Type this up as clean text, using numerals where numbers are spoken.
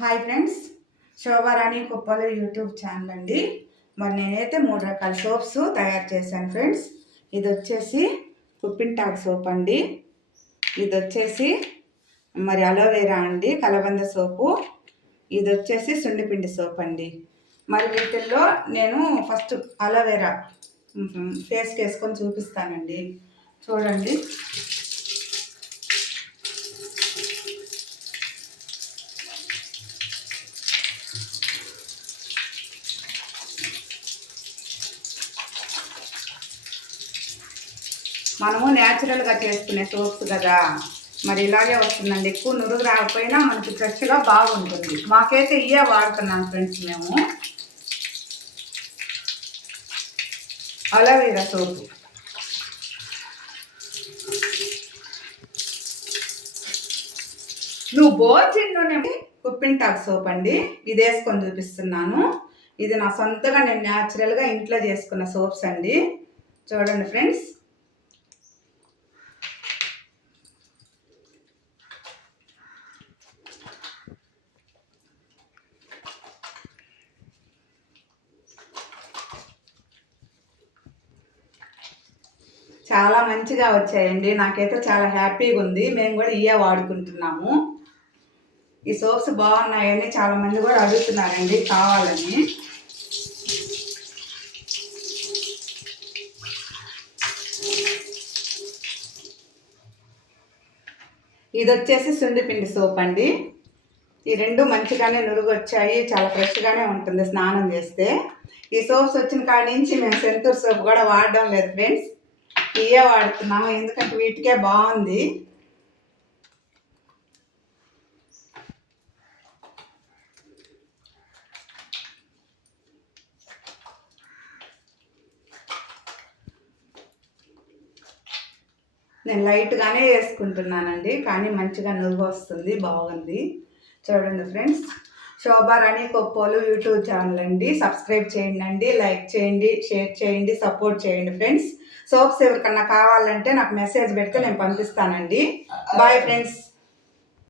Hi friends, Shobharani కుప్పలు YouTube channel అండి. మరి నేనైతే 3 రకాల సోప్స్ తయారు చేశాను ఫ్రెండ్స్. ఇది వచ్చేసి కుప్పింటాకు సోప్ అండి. ఇది వచ్చేసి మరి అలోవెరా అండి, కలబంద సోపు. ఇది వచ్చేసి సుండిపిండి సోప్ అండి. మరి వీటిల్లో నేను ఫస్ట్ అలోవెరా ఫేస్కి వేసుకొని చూపిస్తానండి. చూడండి. మనము న్యాచురల్గా చేసుకునే సోప్స్ కదా, మరి ఇలాగే వస్తుందండి. ఎక్కువ నురుగు రాకపోయినా మనకి ఫ్రెష్గా బాగుంటుంది. మాకైతే ఇవే వాడుతున్నాం ఫ్రెండ్స్ మేము. అలోవెరా సోపు, నువ్వు బోర్చిన్నునే కుప్పింటాకు సోప్ అండి. ఇది వేసుకొని చూపిస్తున్నాను. ఇది నా సొంతగా నేను న్యాచురల్గా ఇంట్లో చేసుకున్న సోప్స్ అండి. చూడండి ఫ్రెండ్స్. చాలా మంచిగా వచ్చాయండి. నాకైతే చాలా హ్యాపీగా ఉంది. మేము కూడా ఇవే వాడుకుంటున్నాము. ఈ సోప్స్ బాగున్నాయని చాలామంది కూడా అడుగుతున్నారండి కావాలని. ఇది వచ్చేసి సుండిపిండి సోప్ అండి. ఈ రెండు మంచిగానే నురుగు వచ్చాయి. చాలా ఫ్రెష్గానే ఉంటుంది స్నానం చేస్తే. ఈ సోప్స్ వచ్చిన కాడి నుంచి మేము సెంతూర్ సోప్ కూడా వాడడం లేదు ఫ్రెండ్స్. ఇవే వాడుతున్నాము, ఎందుకంటే వీటికే బాగుంది. నేను లైట్గానే వేసుకుంటున్నానండి, కానీ మంచిగా నురుగు వస్తుంది, బాగుంది. చూడండి friends. Shobharani Koppolu YouTube channel అండి. సబ్స్క్రైబ్ చేయండి, లైక్ చేయండి, షేర్ చేయండి, సపోర్ట్ చేయండి ఫ్రెండ్స్. సోప్స్ ఎవరికన్నా కావాలంటే నాకు మెసేజ్ పెడితే నేను పంపిస్తానండి. Bye friends.